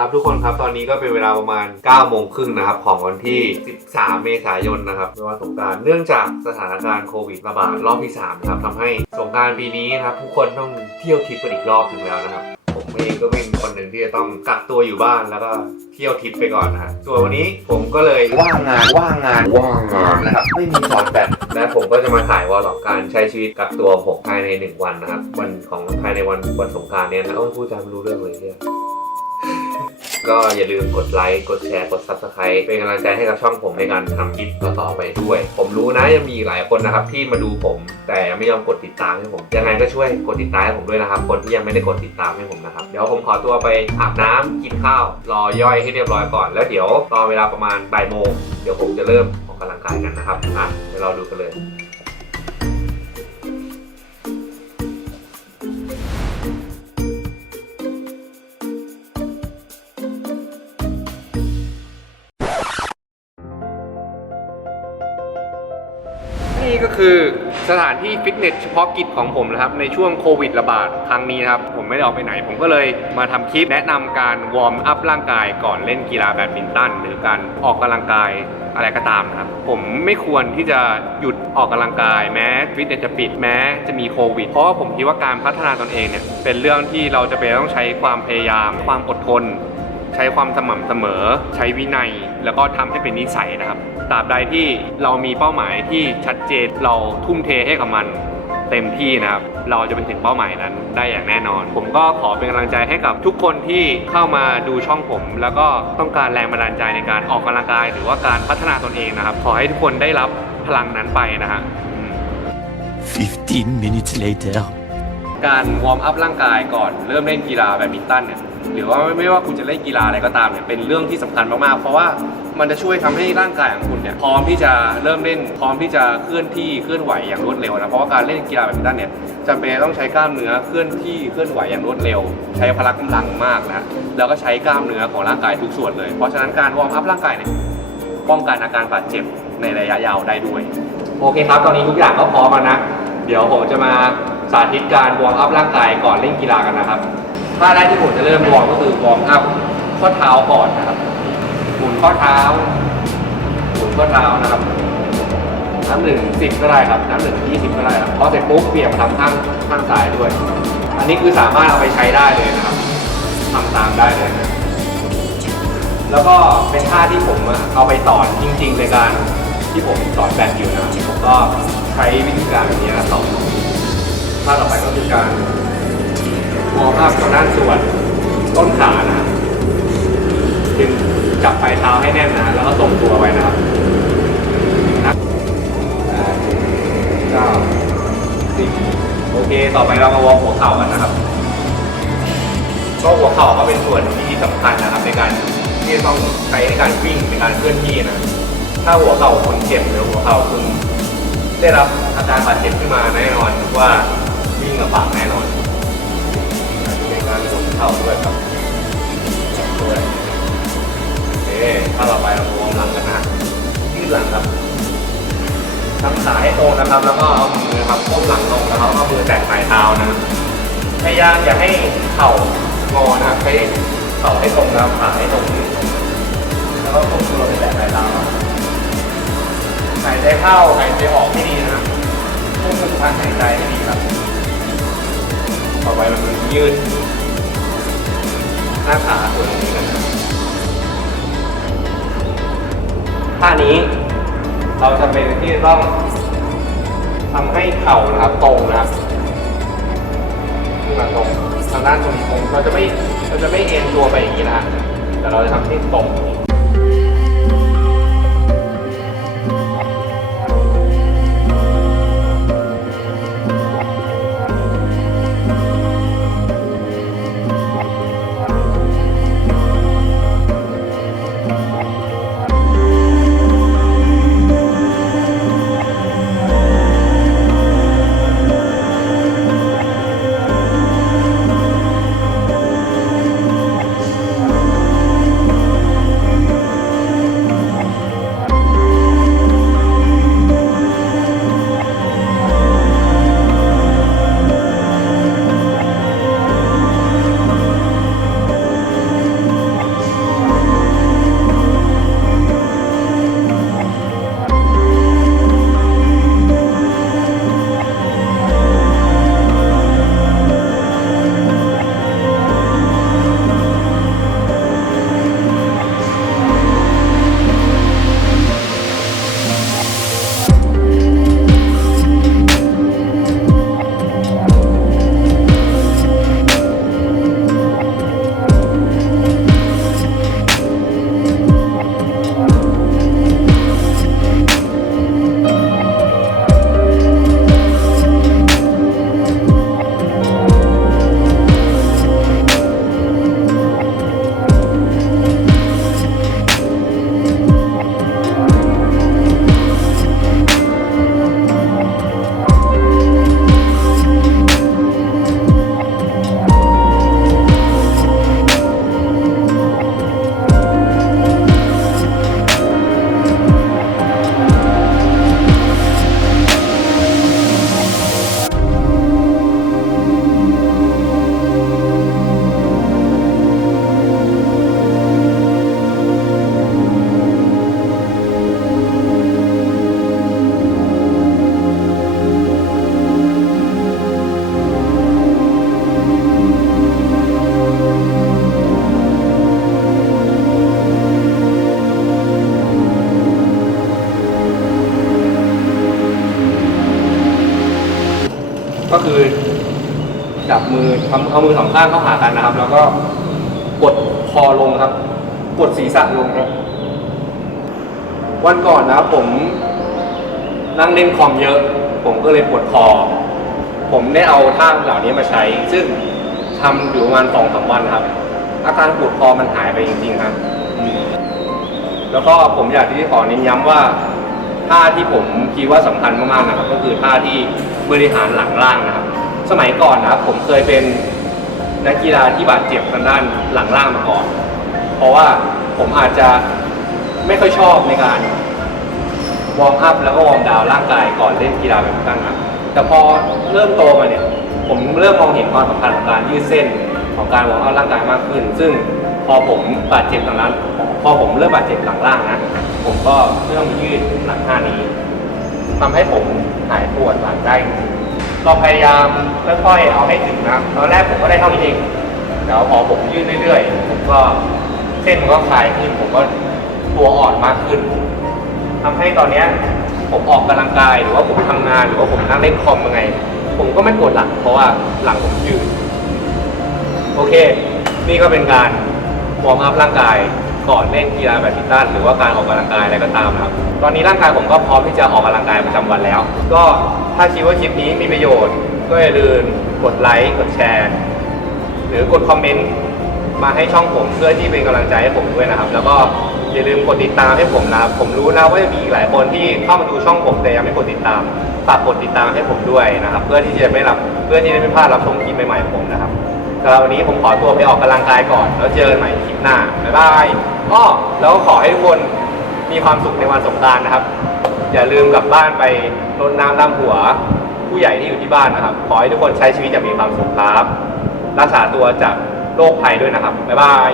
ครับทุกคนครับตอนนี้ก็เป็นเวลาประมาณ9โมงครึ่งนะครับของวันที่ 13 เมษายนนะครับเป็นวันสงกรารเนื่องจากสถานการณ์โควิดระบาดรอบที่3นะครับทำให้สงการปีนี้นะครับทุกคนต้องเที่ยวทริปกันอีกรอบหนึ่งแล้วนะครับผมเองก็เป็นคนหนึ่งที่จะต้องกักตัวอยู่บ้านแล้วก็เที่ยวทริปไปก่อนนะฮะส่วนวันนี้ผมก็เลยว่างงานว่างงานว่างงานนะครับไม่มีสอนแบบและผมก็จะมาถ่ายวอลล็อกการใช้ชีวิตกักตัวผมภายในหนึ่งวันนะครับวันของภายในวันวันสงการเนี่ยนะโอ้พูดจาไม่รู้เรื่องเลยเนี่ย ก็อย่าลืมกดไลค์ กดแชร์ กด Subscribe เป็นกำลังใจให้กับช่องผมในการทำคลิปต่อๆไปด้วย ผมรู้นะยังมีหลายคนนะครับที่มาดูผม แต่ยังไม่ยอมกดติดตามให้ผม ยังไงก็ช่วยกดติดตามให้ผมด้วยนะครับ คนที่ยังไม่ได้กดติดตามให้ผมนะครับ เดี๋ยวผมขอตัวไปอาบน้ำกินข้าว รอย่อยให้เรียบร้อยก่อน แล้วเดี๋ยวตอนเวลาประมาณบ่ายโมงเดี๋ยวผมจะเริ่มออกกำลังกายกันนะครับอะเดี๋ยวเราดูกันเลย นี่ก็คือสถานที่ฟิตเนสเฉพาะกิจของผมนะครับ ในช่วงโควิดระบาดครั้งนี้นะครับ ผมไม่ได้ออกไปไหน ผมก็เลยมาทำคลิปแนะนำการวอร์มอัพร่างกายก่อนเล่นกีฬาแบดมินตันหรือการออกกำลังกายอะไรก็ตามนะครับ ผมไม่ควรที่จะหยุดออกกำลังกาย แม้ฟิตเนสจะปิดแม้จะมีโควิด เพราะว่าผมคิดว่าการพัฒนาตนเองเนี่ยเป็นเรื่องที่เราจะเป็นต้องใช้ความพยายาม ความอดทน ช้ความสม่ำเสมอ ใช้วินัย แล้วก็ทำให้เป็นนิสัยนะครับตราบใดที่เรามีเป้าหมายที่ชัดเจนเราทุ่มเทให้กับมันเต็มที่นะครับ เราจะไปถึงเป้าหมายนั้นได้อย่างแน่นอน ผมก็ขอเป็นกำลังใจให้กับทุกคนที่เข้ามาดูช่องผม แล้วก็ต้องการแรงบันดาลใจในการออกกำลังกาย หรือว่าการพัฒนาตนเองนะครับ ขอให้ทุกคนได้รับพลังนั้นไปนะฮะอืม15 minutes later. การวอร์มอัพร่างกายก่อนเริ่มเล่นกีฬาแบดมินตันเนี่ย หรือว่าไม่ว่าคุณจะเล่นกีฬาอะไรก็ตามเนี่ยเป็นเรื่องที่สำคัญมากๆ เพราะว่ามันจะช่วยทำให้ร่างกายของคุณเนี่ยพร้อมที่จะเริ่มเล่นพร้อมที่จะเคลื่อนที่เคลื่อนไหวอย่างรวดเร็วนะเพราะว่าการเล่นกีฬาแบดมินตันเนี่ยจำเป็นต้องใช้กล้ามเนื้อเคลื่อนที่เคลื่อนไหวอย่างรวดเร็ว ใช้พละกำลังมากนะแล้วก็ใช้กล้ามเนื้อของร่างกายทุกส่วนเลยเพราะฉะนั้นการวอร์มอัพร่างกายเนี่ยป้องกันอาการบาดเจ็บในระยะยาวได้ด้วย โอเคครับ ตอนนี้ทุกอย่างก็พร้อมแล้วนะ เดี๋ยวผมจะมาสาธิตการวอร์มอัพร่างกายก่อนเล่นกีฬากันนะครับ ท่าแรกที่ผมจะเริ่มวอร์มก็คือวอร์มอัพข้อเท้าก่อนนะครับหมุนข้อเท้าหมุนข้อเท้านะครับน้ำหนึ่งสิบก็ได้ครับน้ำหนึ่งยี่สิบก็ได้ครับพอเสร็จปุ๊บเปลี่ยนมาทำข้างข้างซ้ายด้วย อันนี้คือสามารถเอาไปใช้ได้เลยนะครับทำตามได้เลยนะแล้วก็เป็นท่าที่ผมเอาไปสอนจริงๆในการที่ผมสอนแบดอยู่นะผมก็ใช้วิธีการแบบนี้สอนท่าต่อไปก็คือการ วอร์มอัพทางด้านส่วนต้นขานะครับดึงจับปลายเท้าให้แน่นนะแล้วก็ทรงตัวไว้นะครับนับแปดเก้าสิบโอเค ต่อไปเรามาวอร์มหัวเข่ากันนะครับก็หัวเข่าก็เป็นส่วนที่สำคัญนะครับ ในการที่ต้องใช้ในการวิ่งในการเคลื่อนที่นะ ถ้าหัวเข่าคนเจ็บหรือหัวเข่าคุณได้รับอาการบาดเจ็บขึ้นมาแน่นอนว่าวิ่งลำบากแน่นอน เข่าด้วยครับด้วยโอเคถ้าเราไปเราวอร์มหลังกันนะยืดหลังครับทำขาให้ตรงนะครับ แล้วก็เอามือครับก้มหลังลงแล้วก็เอามือแตะปลายเท้านะพยายามอย่าให้เข่างอนะครับให้เข่าให้ตรงนะครับขาให้ตรงนิดนึงแล้วก็ควบคุมลมในแบบไหนตาหายใจเข้าหายใจออกให้ดีนะครับควบคุมทางหายใจให้ดีครับต่อไปเรายืด หน้าขาส่วนนี้กันนะท่านี้ เราจะเป็นที่ต้องทำให้เข่านะครับตรงนะครับขึ้นมาตรงทางด้านตรงนี้ตรงเราจะไม่เราจะไม่เอ็นตัวไปอย่างนี้นะฮะแต่เราจะทำให้ตรง ก็คือจับมือทำเอามือสองข้างเข้าหากันนะครับ แล้วก็กดคอลงครับ กดศีรษะลงครับ วันก่อนนะครับผมนั่งเล่นคอมเยอะ ผมก็เลยปวดคอ ผมได้เอาท่าเหล่านี้มาใช้ ซึ่งทำอยู่ประมาณสองสามวันครับ อาการปวดคอมันหายไปจริงๆครับแล้วก็ผมอยากที่จะขอเน้นย้ำว่าท่าที่ผมคิดว่าสำคัญมากๆนะครับ ก็คือท่าที่ บริหารหลังล่างนะครับ สมัยก่อนนะครับผมเคยเป็นนักกีฬาที่บาดเจ็บทางด้านหลังล่างมาก่อน เพราะว่าผมอาจจะไม่ค่อยชอบในการวอร์มอัพแล้วก็วอร์มดาวน์ร่างกายก่อนเล่นกีฬาแบดมินตันครับแต่พอเริ่มโตมาเนี่ย ผมเริ่มมองเห็นความสำคัญของการยืดเส้นของการวอร์มอัพร่างกายมากขึ้น ซึ่งพอผมบาดเจ็บตรงนั้น พอผมเริ่มบาดเจ็บหลังล่างนะ ผมก็เริ่มยืดหลังท่านี้ ทำให้ผมหายปวดหลังได้เราพยายามค่อยๆเอาให้ถึงนะตอนแรกผมก็ได้เท่านี้เองแต่ว่าพอผมยืดเรื่อยๆผมก็เส้นมันก็คลายขึ้นผมก็ตัวอ่อนมากขึ้นทำให้ตอนเนี้ยผมออกกำลังกายหรือว่าผมทำงานหรือว่าผมนั่งเล่นคอมยังไง ผมก็ไม่ปวดหลังเพราะว่าหลังผมยืด โอเค นี่ก็เป็นการวอร์มอัพร่างกาย ก่อนเล่นกีฬาแบดมินตันหรือว่าการออกกำลังกายอะไรก็ตามนะครับ ตอนนี้ร่างกายผมก็พร้อมที่จะออกกำลังกายประจำวันแล้ว ก็ถ้าคิดว่าคลิปนี้มีประโยชน์ ก็อย่าลืมกดไลค์กดแชร์หรือกดคอมเมนต์มาให้ช่องผมเพื่อที่เป็นกำลังใจให้ผมด้วยนะครับ แล้วก็อย่าลืมกดติดตามให้ผมนะครับผมรู้นะว่าจะมีอีกหลายคนที่เข้ามาดูช่องผมแต่ยังไม่กดติดตามฝากกดติดตามให้ผมด้วยนะครับ เพื่อที่จะไม่รับเพื่อที่จะไม่พลาดรับชมคลิปใหม่ๆของผมนะครับ สำหรับวันนี้ผมขอตัวไปออกกำลังกายก่อน แล้วเจอกันใหม่คลิปหน้า บ๊ายบายอ้อแล้วก็ขอให้ทุกคนมีความสุขในวันสงกรานต์นะครับ อย่าลืมกลับบ้านไปรดน้ำดำหัว ผู้ใหญ่ที่อยู่ที่บ้านนะครับ ขอให้ทุกคนใช้ชีวิตอย่างมีความสุขครับ รักษาตัวจากโรคภัยด้วยนะครับ บ๊ายบาย